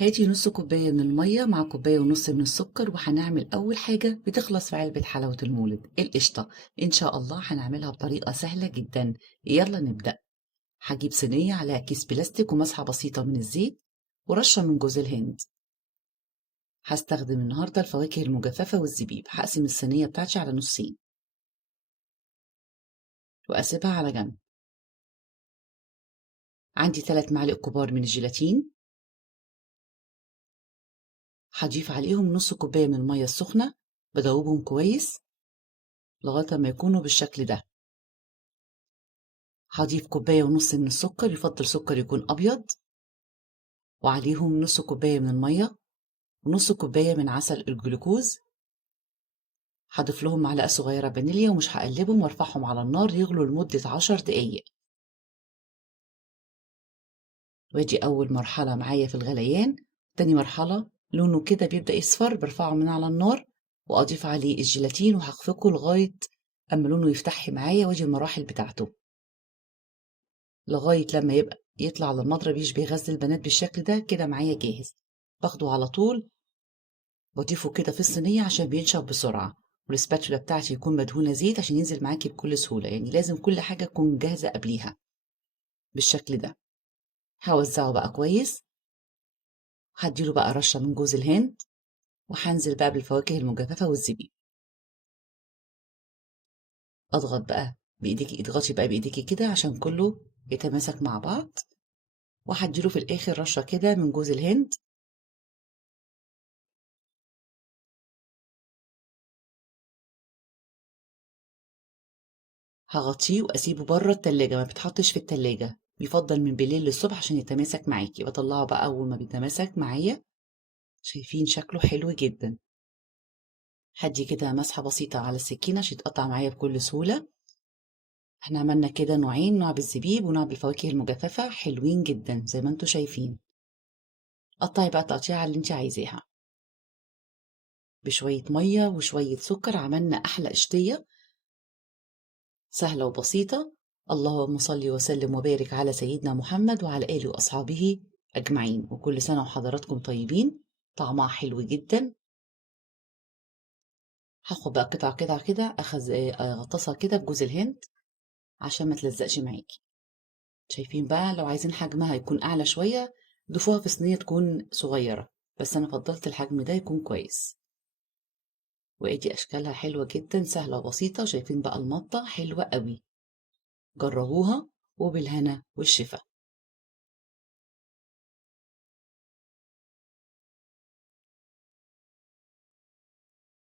هاتي نص كوباية من المية مع كوباية ونص من السكر، وهنعمل أول حاجة بتخلص في علبة حلاوة المولد القشطة. إن شاء الله هنعملها بطريقة سهلة جدا. يلا نبدأ. هجيب صينية عليها كيس بلاستيك ومسحة بسيطة من الزيت ورشة من جوز الهند. هستخدم النهاردة الفواكه المجففة والزبيب. هقسم الصينية بتاعتي على نصين وأسيبها على جنب. عندي 3 معالق كبار من الجيلاتين. هضيف عليهم نص كوباية من المية السخنة، بدوبهم كويس لغاية ما يكونوا بالشكل ده. هضيف كوباية ونص من السكر، يفضل سكر يكون أبيض، وعليهم نص كوباية من المية ونص كوباية من عسل الجلوكوز. هضيف لهم معلقة صغيرة فانيليا ومش هقلبهم وارفعهم على النار يغلوا لمدة 10 دقايق. ودي أول مرحلة معايا في الغليان. تاني مرحلة لونه كده بيبدأ يصفر، برفعه من على النار وأضيف عليه الجيلاتين وهخفقه لغاية أما لونه يفتح معايا. ودي المراحل بتاعته لغاية لما يطلع على المضرب يشبه غزل البنات بالشكل ده. كده معايا جاهز. باخده على طول بضيفه كده في الصينية عشان بينشف بسرعة، والسباتولا بتاعتي يكون مدهونة زيت عشان ينزل معاكي بكل سهولة. يعني لازم كل حاجة تكون جاهزة قبليها بالشكل ده. هوزعه بقى كويس. هديله بقى رشة من جوز الهند، وهنزل بقى بالفواكه المجففة والزبيب. اضغط بقى بايديكي، اضغطي بقى بايديكي كده عشان كله يتماسك مع بعض. وهديله في الاخر رشة كده من جوز الهند. هغطيه واسيبه بره التلاجة، ما بتحطش في التلاجة، بيفضل من بالليل للصبح عشان يتماسك معاكي. بطلعه بقى اول ما بيتماسك معايا. شايفين شكله حلو جدا. هدي كده مسحة بسيطة على السكينة عشان يتقطع معايا بكل سهولة. احنا عملنا كده نوعين، نوع بالزبيب ونوع بالفواكه المجففة، حلوين جدا زي ما انتوا شايفين. قطعي بقى تقطيعة اللي انت عايزاها. بشوية مية وشوية سكر عملنا أحلى قشطية سهلة وبسيطة. اللهم صل وسلم وبارك على سيدنا محمد وعلى آله وأصحابه أجمعين، وكل سنة وحضراتكم طيبين. طعمها حلو جدا. هاخد بقى قطعة قطعة كده، أغطسها كده بجوز الهند عشان ما تلزقش معاكي. شايفين بقى؟ لو عايزين حجمها يكون أعلى شوية ضيفوها في صينية تكون صغيرة، بس أنا فضلت الحجم ده يكون كويس. وادي أشكالها حلوة جدا، سهلة وبسيطة. شايفين بقى المطة حلوة قوي. جربوها وبالهنا والشفا.